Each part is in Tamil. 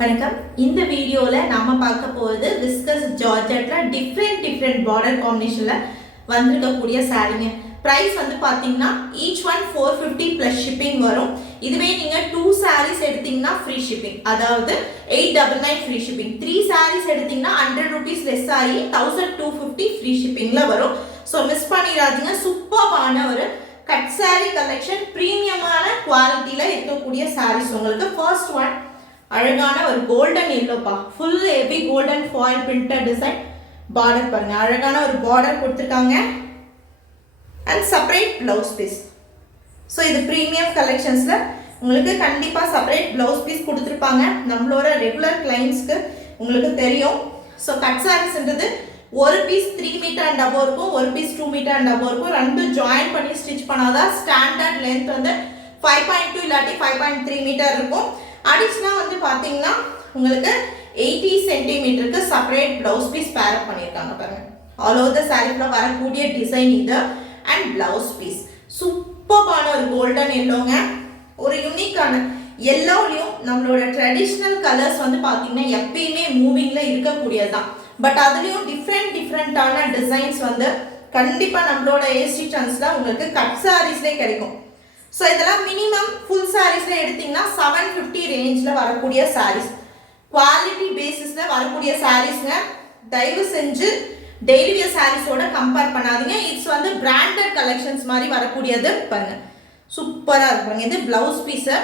வணக்கம். இந்த வீடியோல நாம பார்க்க போறது விஸ்கஸ் ஜார்ஜெட்ல டிஃப்ரெண்ட் பார்டர் காம்பினேஷன்ல வந்திருக்கக்கூடிய சாரீங்க. பிரைஸ் வந்து பாத்தீங்கன்னா ஈச் ஒன் 450 பிளஸ் ஷிப்பிங் வரும். இதுவே நீங்க 2 sarees எடுத்தீங்கன்னா ஃப்ரீ ஷிப்பிங், அதாவது 899 ஃப்ரீ ஷிப்பிங். 3 sarees எடுத்தீங்கன்னா 100 rupees லெஸ் ஆகி 1250 ஃப்ரீ ஷிப்பிங்ல வரும். ஸோ மிஸ் பண்ணிடாதீங்க. சூப்பரான ஒரு கட் சாரீ கலெக்ஷன், பிரீமியமான குவாலிட்டியில இருக்கக்கூடிய சாரீஸ். உங்களுக்கு ஃபர்ஸ்ட் ஒன் அழகான ஒரு கோல்டன் எல்லோப்பா, full heavy golden foil printed design. Border பாருங்க, அழகான ஒரு பார்டர் கொடுத்துருக்காங்க and separate blouse piece. So இது ப்ரீமியம் கலெக்ஷன்ஸ்ல உங்களுக்கு கண்டிப்பா செப்பரேட் பிளவுஸ் பீஸ் கொடுத்துருப்பாங்க. நம்மளோட ரெகுலர் கிளைண்ட்ஸ்க்கு உங்களுக்கு தெரியும். ஸோ கட் சாரீஸ்ன்றது ஒரு பீஸ் 3 மீட்டர் அண்ட் அபோவ் இருக்கும், ஒரு பீஸ் 2 மீட்டர் அண்ட் அபோவ் இருக்கும். ரெண்டும் ஜாயின் பண்ணி ஸ்டிச் பண்ணாதான் ஸ்டாண்டர்ட் லென்த் வந்து 5.2 இல்லாட்டி 5.3 மீட்டர் இருக்கும். அடிஷனலாக வந்து பார்த்தீங்கன்னா உங்களுக்கு 80 சென்டிமீட்டருக்கு செப்பரேட் பிளவுஸ் பீஸ் பேர் அப் பண்ணியிருக்காங்க பாருங்க. ஆல் ஓவர் த சாரீல வரக்கூடிய டிசைன் இது அண்ட் பிளவுஸ் பீஸ். சூப்பரான ஒரு கோல்டன் எல்லோங்க, ஒரு யூனிக்கான எல்லோலையும் நம்மளோட ட்ரெடிஷ்னல் கலர்ஸ் வந்து பார்த்தீங்கன்னா எப்பயுமே மூவிங்ல இருக்கக்கூடியது தான். பட் அதுலேயும் டிஃப்ரெண்டான டிசைன்ஸ் வந்து கண்டிப்பாக நம்மளோட ஏஸ்டி சான்ஸ்ல உங்களுக்கு கட் சாரீஸ்லேயே கிடைக்கும். ஸோ இதெல்லாம் மினிமம் ஃபுல் சாரீஸ்ல எடுத்தீங்கன்னா 750 ரேஞ்சில் வரக்கூடிய சாரீஸ், குவாலிட்டி பேசிஸில் வரக்கூடிய சாரீஸ்ங்க. தயவு செஞ்சு டெய்லி வியர் சாரீஸோட கம்பேர் பண்ணாதீங்க. இட்ஸ் வந்து பிராண்டட் கலெக்ஷன்ஸ் மாதிரி வரக்கூடியது பாருங்க, சூப்பராக இருப்பாங்க. இது blouse piece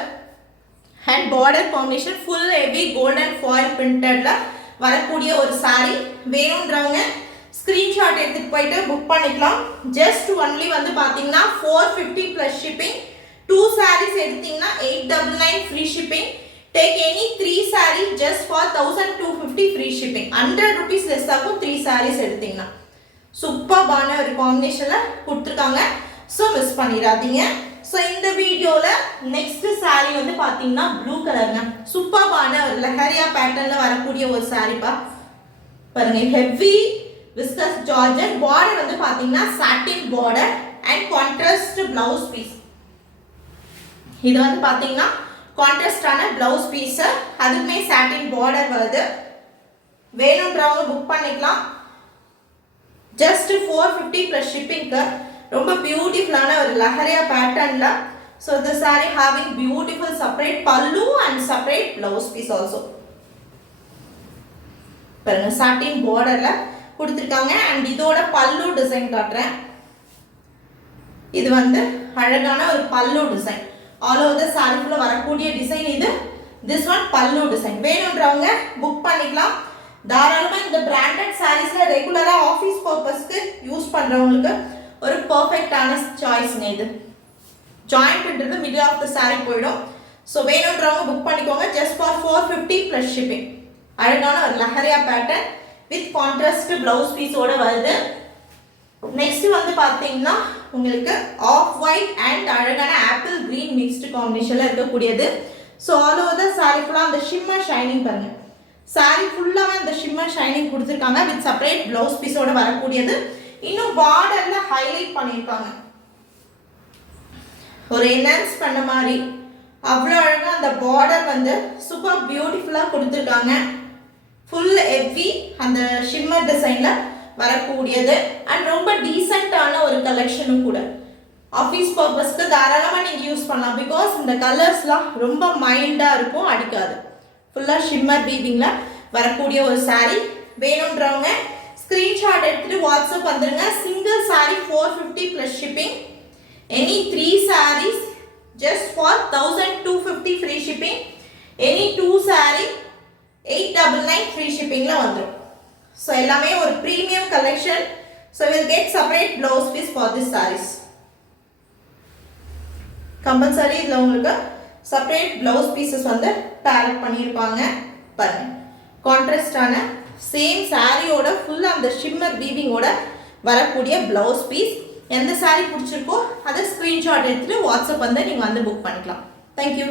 and border combination full heavy golden foil பிரிண்டட்ல வரக்கூடிய ஒரு சாரீ. வேணுன்றவங்க ஸ்கிரீன்ஷாட் எடுத்துட்டு போயிட்டு புக் பண்ணிக்கலாம். ஜஸ்ட் ஒன்லி வந்து பார்த்தீங்கன்னா 450 பிளஸ் ஷிப்பிங். 2 sarees எடுத்தீங்கன்னா 899 free shipping. Take any 3 sarees just for 1250 free shipping. 100 rupees less ஆகும் 3 sarees எடுத்தீங்கன்னா. சூப்பரான ஒரு காம்பினேஷன்ல கொடுத்துருக்காங்க. ஸோ மிஸ் பண்ணிடாதீங்க. ஸோ இந்த வீடியோல நெக்ஸ்ட் சாரீ வந்து பார்த்தீங்கன்னா ப்ளூ கலருங்க. சூப்பரான ஒரு லஹரியா பேட்டர்ன்ல வரக்கூடிய ஒரு சாரீப்பா பாருங்க. ஹெவி விஸ்கஸ் ஜார்ஜெட், பார்டர் வந்து பார்த்தீங்கன்னா satin border and contrast blouse piece. இது வந்து பார்த்தீங்கன்னா கான்ட்ராஸ்டான பிளவுஸ் பீஸ், அதுக்குமே சாட்டின் பார்டர் வருது. வேணுன்றவங்க புக் பண்ணிக்கலாம். ஜஸ்ட் 450 பிளஸ் ஷிப்பிங்க்கு. ரொம்ப பியூட்டிஃபுல்லான ஒரு லஹரியா பேட்டர்ன்ல. So the sari having beautiful separate pallu and separate blouse piece also. பாருங்க, சாட்டின் பார்டர்ல கொடுத்துருக்காங்க. அண்ட் இதோட பல்லு டிசைன் காட்டுறேன். இது வந்து அழகான ஒரு பல்லு டிசைன், ஆல் ஓவர் த சாரீக்குள்ள வரக்கூடிய டிசைன் இது. திஸ் ஒன் பல்லு டிசைன். வேணுன்றவங்க புக் பண்ணிக்கலாம். தாராளமா இந்த பிராண்டட் சாரீஸ்ல ரெகுலரா ஆஃபீஸ் பர்பஸ்க்கு யூஸ் பண்றவங்களுக்கு ஒரு பெர்ஃபெக்ட்டான சாய்ஸ்ங்க இது. ஜாயின் பண்றது மிடில் ஆஃப் த சாரீ போயிடும். ஸோ வேணுன்றவங்க புக் பண்ணிக்கோங்க. Just for 450 plus shipping. அழகான ஒரு lehariya pattern with contrast blouse பீஸோட வருது. நெக்ஸ்ட் வந்து பார்த்தீங்கன்னா உங்களுக்கு ஆஃப் ஒயிட் அண்ட் அழகான ஆப்பிள் கிரீன் மிக்ஸ்டு காம்பினேஷன்ல இருக்கக்கூடியது. So all over the sari ஃபுல்லாக அந்த ஷிம்மர் ஷைனிங் பாருங்க. சாரீ ஃபுல்லாகவே அந்த ஷிம்மர் ஷைனிங் கொடுத்துருக்காங்க வித் செப்பரேட் பிளவுஸ் பீஸோட வரக்கூடியது. இன்னும் பார்டர்ல ஹைலைட் பண்ணியிருக்காங்க, ஒரு என்ஹான்ஸ் பண்ண மாதிரி. அவ்வளோ அழகாக அந்த பார்டர் வந்து சூப்பர் பியூட்டிஃபுல்லாக கொடுத்துருக்காங்க. ஃபுல் ஹெவி அந்த ஷிம்மர் டிசைன்ல வரக்கூடியது அண்ட் ரொம்ப டீசென்டான ஒரு கலெக்ஷனும் கூட. ஆஃபீஸ் பர்பஸ்க்கு தாராளமாக நீங்கள் யூஸ் பண்ணலாம். பிகாஸ் இந்த கலர்ஸ்லாம் ரொம்ப மைல்டாக இருக்கும், அடிக்காது. ஃபுல்லாக ஷிம்மர் வீவிங்ல வரக்கூடிய ஒரு சாரீ. வேணுன்றவங்க ஸ்க்ரீன்ஷாட் எடுத்துட்டு வாட்ஸ்அப் வந்துடுங்க. Single sari 450 plus shipping. Any 3 sarees just for 1250 free shipping. Any 2 sarees 899 free ஷிப்பிங்ல வந்துடும். ஸோ எல்லாமே ஒரு premium collection. So will get separate blouse piece for this saris. Compulsory இதில் உங்களுக்கு செப்பரேட் பிளவுஸ் பீசஸ் வந்து பேர் அப் பண்ணியிருப்பாங்க பாருங்க. கான்ட்ராஸ்டான சேம் சாரியோட ஃபுல் அந்த ஷிம்மர் வீவிங்கோட வரக்கூடிய பிளவுஸ் பீஸ். எந்த சாரீ பிடிச்சிருக்கோ அதை ஸ்க்ரீன்ஷாட் எடுத்துட்டு வாட்ஸ்அப் வந்து நீங்கள் வந்து புக் பண்ணிக்கலாம். தேங்க்யூ.